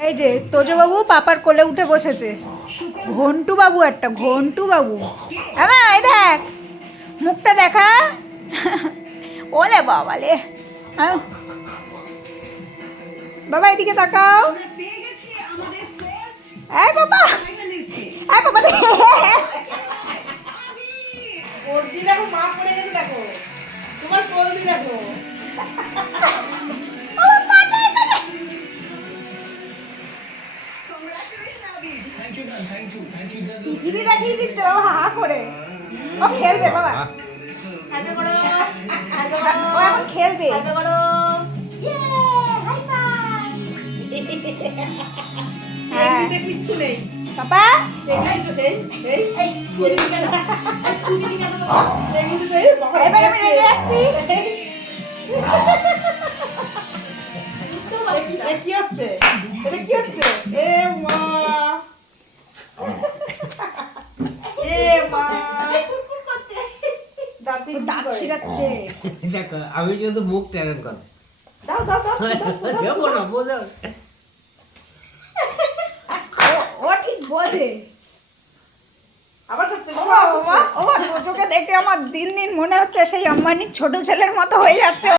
এই যে তোজবাবু পাপার কোলে উঠে বসেছে। ঘন্টু বাবু একটা ঘন্টু বাবু। আমা এই দেখ মুখটা দেখা। ওলে বাবালে বাবা এদিকে তাকাও। এই বাবা এই বাবা বর্দি দেখো মা পড়ে গেছে দেখো তোমার কোল দি দেখো পৃথিবী দেখিয়ে দিচ্ছ হা করে। ও খেলবে বাবা, ও এখন খেলবে। হ্যাঁ কিচ্ছু নেই পাপা এটাই তো এই এই এই কুদি কেন কুদি কেন এই কিন্তু এই এবার আমি রেগে যাচ্ছি। এ কি হচ্ছে এটা কি হচ্ছে এ মা এ মা কুকুর করছে দাঁত দাঁত ছিড়াচ্ছে। দেখো আমি কিন্তু মুখ টেনেন কর দাও দাও দাও দেবো না বোঝো ও ঠিক বোঝে। আবার করছে ও বাবা ও তোকে দেখে আমার দিন দিন মনে হচ্ছে সেই আম্বানির ছোট ছেলের মতো হয়ে যাচ্ছে।